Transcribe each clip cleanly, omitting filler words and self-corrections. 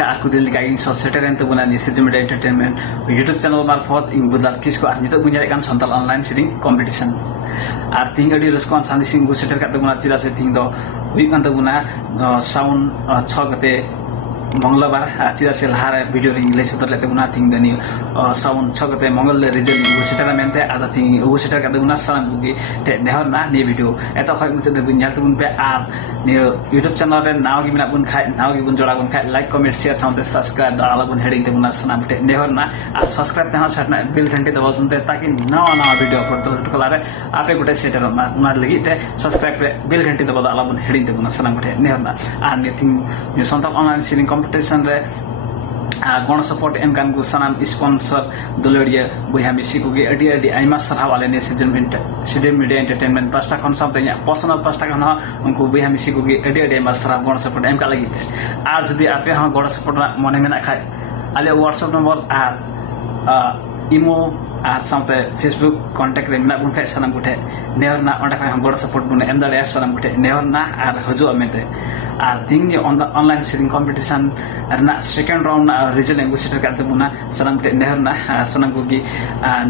aku din lagi so seteren tu bukan ni Sirjan Medie entertainment YouTube channel marfot ing budal kisku ar nitok bunya kan Santhal online sering competition ar ting adi respon sandi sing bu seter kat buna cila se ting do huik kan buna sound 6 kate मंगलबार चिदा से Lahar video ring ले सतर लेते बुना thing दनी sound छगते मंगल ले result उ shutter मेनते आदा थिंग उ सेटर का बुना साउंड बुगी ते देहर ना ने वीडियो एता खय मुचे दे बुन याल तुन पे आ ने YouTube चैनल रे नाव गी मिना बुन खाय नाव गी बुन जोड़ा बुन खाय like comment share sound subscribe दा आला बुन हेडिंग ते बुना सना बटे देहर ना आ सब्सक्राइब ते हा सटना बेल घंटे दबा सुनते ताकि नवा नवा वीडियो अपलोड तो कलारे आपे गुटे सेटर ना उना लगी ते सब्सक्राइब पे बेल घंटे दबा आला बुन हेडिंग ते बुना सना बटे देहर ना आ ने थिंग ने संथाल ऑनलाइन सीरिंग competition रे गण सपोर्ट एम कान को सनाम स्पॉन्सर दुलड़िया बयहा मिसी को गे अडी अडी आइमा सरहाव आले ने सीजन मीडिया एंटरटेनमेंट पास्टा खन सब तया पर्सनल पास्टा खन उनको बयहा मिसी को गे अडी अडी आइमा सरहाव गण सपोर्ट एम का लगी आ जदी आपे हा गण सपोर्ट मने मेना खाय आले व्हाट्सएप नंबर आर इमो आर साउते फेसबुक कांटेक्ट रे मेना बुन खाय सनाम गुठे नेहरना ओंडा खाय गण सपोर्ट बुन एम दाड़े सनाम गुठे नेहरना आर हजु अमेते आर थिंग ऑन द ऑनलाइन सीरिंग कंपटीशन रना सेकंड राउंड रिजल्ट एंगु सेटर करते बुना सनाम गुठे नेहरना सनाम गुगी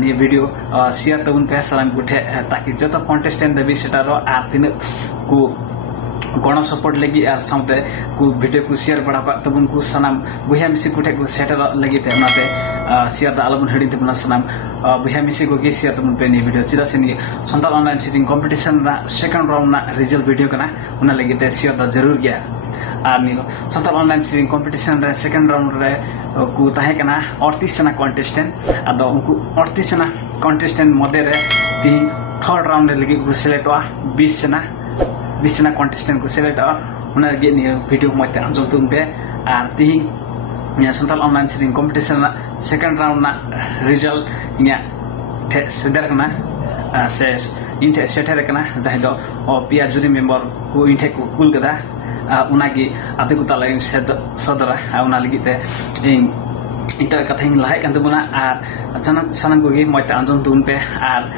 नि वीडियो शेयर तबुन पे सनाम गुठे ताकि जतो कंटेस्टेंट दबी सेटर आर दिन को गण सपोर्ट लगी आर साउते को वीडियो को शेयर बड़ा का तबुन को सनाम बयहा मिसी गुठे को सेटर लगी ते नाते शेयर द आलबुन हेडिंग ते बुना सनाम बयहा मिसी को गे शेयर तबुन पे नि वीडियो चिदा से नि संथाल ऑनलाइन सीरिंग कंपटीशन ना सेकंड राउंड ना रिजल्ट वीडियो कना उना लगी ते शेयर द जरूर गया आर नि संथाल ऑनलाइन सीरिंग कंपटीशन रे सेकंड राउंड रे को ताहे कना 38 जना कंटेस्टेंट आदो उनको 38 जना कंटेस्टेंट मदे रे तीन थर्ड राउंड रे लगी को सिलेक्ट वा 20 जना कंटेस्टेंट को सिलेक्ट वा उना लगी नि वीडियो मते अंजल तुम पे आर तीन या संथाल ऑनलाइन सीरिंग कंपटीशन ना सेकंड राउंड ना रिजल्ट इया थे सेदर कना से इनटे सेटर कना जहां दो पिया जुरी मेंबर को इनटे को कुल गदा उनागी आपे को ताला सदरा उना लगिते इन इता कथा इन लाहे कान बुना आर सनम को गे मते अंजन तुन पे आर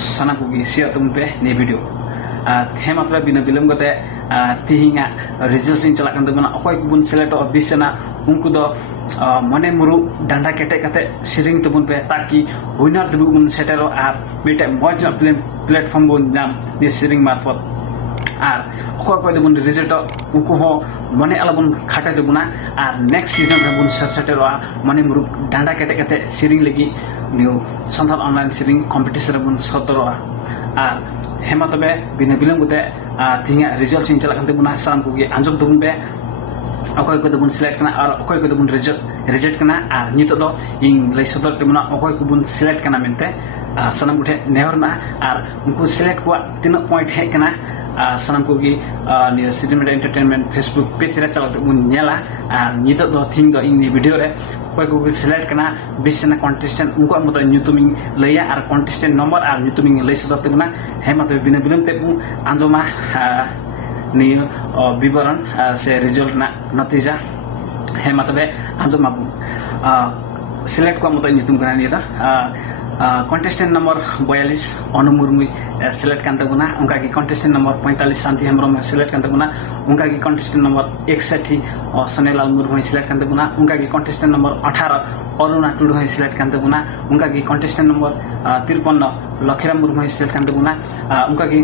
सनम को गे शेयर तुन पे ने वीडियो हे मात्रा बिना बिलम गते तिहिंगा रिजल्ट सिंग चला कान बुना अखय बुन सिलेक्ट 20 जना उनको दो मने मुरु डांडा केटे कते सिरिंग तबुन पे ताकि विनर तबुन सेटर आर बेटे मज प्लेटफॉर्म बुन नाम ने सिरिंग मार्फत आर अखय अखय तबुन रिजल्ट उनको हो मने अलबुन खाटे तबुना आर नेक्स्ट सीजन रे बुन सेटर मने मुरु डांडा केटे कते सिरिंग लगी न्यू संथाल ऑनलाइन सिरिंग कंपटीशन बुन सतरो आर हेमा तबे बिना बिलम गते तिहिंगा रिजल्ट सिंग चला कान तबुना साम को गे आंजम तबुन पे अखय को बुन सिलेक्ट कना और अखय को बुन रिजेक्ट कना आर नितो दो इन लय सदर तेमना अखय को बुन सिलेक्ट कना मेनते सनम गुठे नेहरना आर उनको सिलेक्ट को तीन पॉइंट है कना सनम को गी नि Syrian media entertainment Facebook page रे चला बुन नेला आर नितो दो थिंग दो इन वीडियो रे अखय को सिलेक्ट कना 20 जना कंटेस्टेंट उनको मत न्यूतुमिंग लया आर कंटेस्टेंट नंबर आर न्यूतुमिंग लय सदर तेमना हे मत बिना बिलम ते आंजमा नि विवरण से रिजल्ट ना नतीजा हे मतबे आजो माबू सिलेक्ट को मत नितुम कना नि दा कंटेस्टेंट नंबर 42 अनुमुरमुई सिलेक्ट कांता गुना उनका की contestant number 45 Shanti Hembrom select कांता गुना उनका की कंटेस्टेंट नंबर 61 सोनेलाल मुरमुई सिलेक्ट कांता गुना उनका की कंटेस्टेंट नंबर 18 अरुणा टुडुई सिलेक्ट कांता गुना उनका की कंटेस्टेंट नंबर 53 लखीराम मुरमुई सिलेक्ट कांता गुना उनका की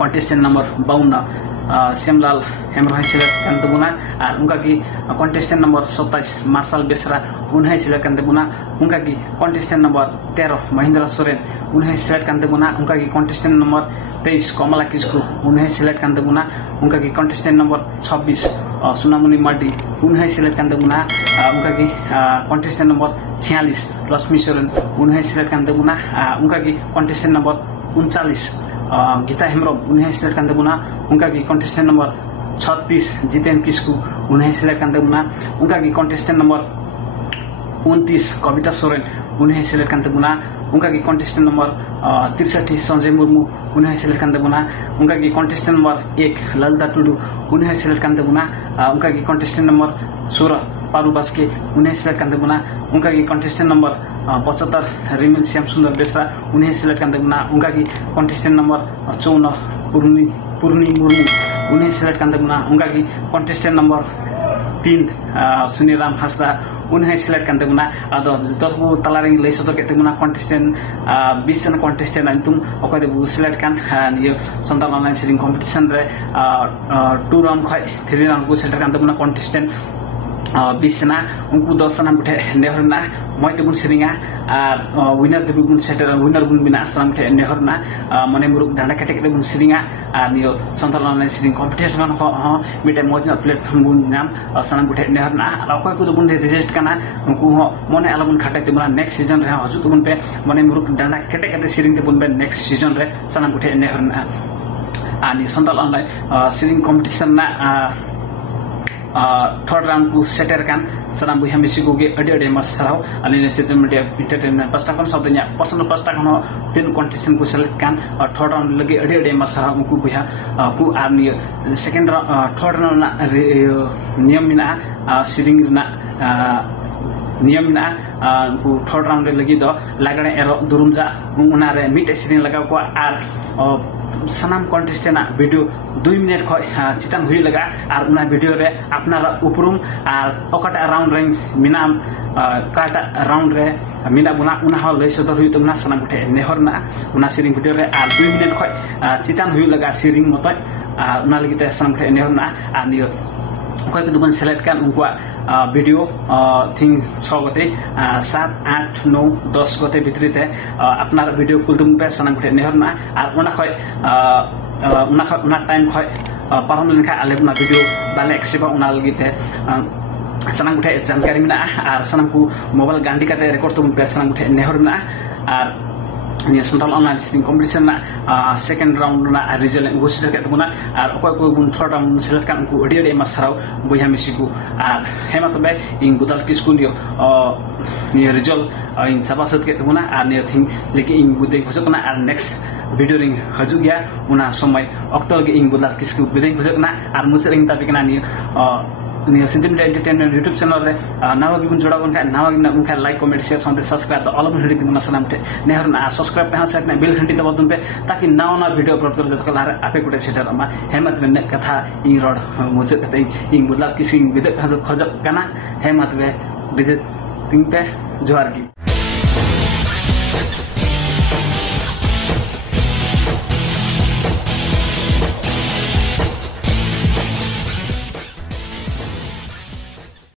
contestant number 52 Shyamlal Hembrom select कांता गुना और उनका की कंटेस्टेंट नंबर 27 मार्शल बेसरा उन्हें सिलेक्ट कांता गुना उनका की कंटेस्टेंट नंबर 13 महेंद्र सोरेन उन्हें सिलेक्ट कांता गुना उनका की कंटेस्टेंट नंबर 23 कमला किस्कू उन्हें सिलेक्ट कांता गुना उनका की कंटेस्टेंट नंबर 26 सुनामुनि मार्डी उन्हें सिलेक्ट कांता गुना उनका की कंटेस्टेंट नंबर 46 लक्ष्मी सोरेन उन्हें सिलेक्ट कांता गुना उनका की कंटेस्टेंट नंबर 39 गीता हेम्ब्रम उन्हें सिलेक्ट कांता गुना उनका की कंटेस्टेंट नंबर 36 जितेन किस्कू उन्हें सिलेक्ट कांता गुना उनका की कंटेस्टेंट नंबर 29 कविता सोरेन उन्हें सिलेक्ट कांता गुना उनका की कंटेस्टेंट नंबर 63 संजय मुर्मू उन्हें सिलेक्ट कांता गुना उनका की कंटेस्टेंट नंबर 1 ललिता टुडू उन्हें सिलेक्ट कांता गुना उनका की कंटेस्टेंट नंबर 16 पारू बास्के उन्हें सिलेक्ट कांता गुना उनका की कंटेस्टेंट नंबर 75 रिमिल श्याम सुंदर बेसरा उन्हें सिलेक्ट कांता गुना उनका की कंटेस्टेंट नंबर 54 पूर्णी मुर्मू उन्हें सिलेक्ट कांता गुना उनका की कंटेस्टेंट नंबर 3 3 सुनीराम हासदा उन्हें सिलेक्ट करते बुना आदो जतो को तलारिंग ले सदर केते बुना कॉन्टेस्टेंट 20 जन कॉन्टेस्टेंट अंतुम ओकदे बु सिलेक्ट कान नियो संताल ऑनलाइन सिरिंग कंपटीशन रे 2 राउंड खय 3 राउंड को सिलेक्ट करते बुना कॉन्टेस्टेंट 20 जना उनको 10 जना बुठे नेहरना मयते बुन सिरिंगा आर विनर के बुन सेटर विनर बुन बिना सनाम बुठे नेहरना मने मुरुक डांडा केटे केटे बुन सिरिंगा आर नियो संताल ऑनलाइन सिरिंग कंपटीशन हो मिटे मजना प्लेटफॉर्म बुन नाम सनाम बुठे नेहरना आर अकय को बुन रिजेक्ट काना उनको हो मने आला बुन खाटे बुना नेक्स्ट सीजन रे हजु बुन पे मने मुरुक डांडा केटे केटे सिरिंग ते बुन पे नेक्स्ट सीजन रे सनाम बुठे नेहरना आनी संताल ऑनलाइन सिरिंग कंपटीशन ना थर्ड राउंड को सेटर कान सनाम बयहा मिसि को गे अडे अडे मसराव अलिने सिजन मीडिया एंटरटेनमेंट पस्ता कोन सबदनिया पर्सनल पस्ता कोन 3 कॉन्टेस्टेंट को सेलेक्ट कान और थर्ड राउंड लगे अडे अडे मसराव उनको बयहा को आर्मी सेकंड थर्ड राउंड ना नियम मिना सिरिंग ना नियम ना को थर्ड राउंड लगी दो लागणे एरो दुरुमजा उना रे मिटे सिरिंग लगाव को are Sanam contestant video 2 minute खय चितान हुई लगा आर उना वीडियो रे अपना उपरुम आर ओकाटा राउंड रे मिना काटा राउंड रे मिना बुना उना हो लय सदर हुई तमना सनाम बुठे नेहरना उना सिरिंग वीडियो रे आर 2 मिनट खय चितान हुई लगा सिरिंग मत उना लगिते सनाम बुठे नेहरना आर नियो कोई को दुबन सेलेक्ट कान उनको वीडियो थिंग 6 गते 7 8 9 10 गते भितरीते अपना वीडियो कुलदुम पे सनाम बुठे नेहरना आर उना टाइम खय पारम लेनखा आले उना वीडियो बाले एक्सेप्ट उना लगिते सनाम बुठे जानकारी मिना आर सनाम को मोबाइल गांडी काते रिकॉर्ड तुम पे सनाम बुठे नेहरना आर ये संताल ऑनलाइन सिरिंग कंपटीशन ना सेकंड राउंड ना रिजल्ट को सिलेक्ट करते बुना आर अकय को बुन थर्ड राउंड सिलेक्ट कान को अडी अडी मसराव बयहा मिसि को आर हेमा तबे इन गुदाल किसको नियो ये रिजल्ट इन सभासद करते बुना आर ने थिंग लेकिन इन बुदे खोजना आर नेक्स्ट वीडियो रिंग हजु गया उना समय अक्टोबर के इन गुदाल किसको बुदे खोजना आर मुसरिंग ताबिकना नि Syrian media entertainment YouTube channel रे नावा गिबन जोड़ा बन का नावा गिना उनका लाइक कमेंट शेयर संते सब्सक्राइब तो ऑल घंटी दिमुना सनाम थे नेहरना सब्सक्राइब तहा सेट ने बेल घंटी तो बदन पे ताकि नावा ना वीडियो अपलोड कर जत कला आपे कुटे सेटर मा हेमत में कथा इन रोड मुझे कते इन बुदला किसी विदक खज खज कना हेमत में विदत तिंग पे जोहार की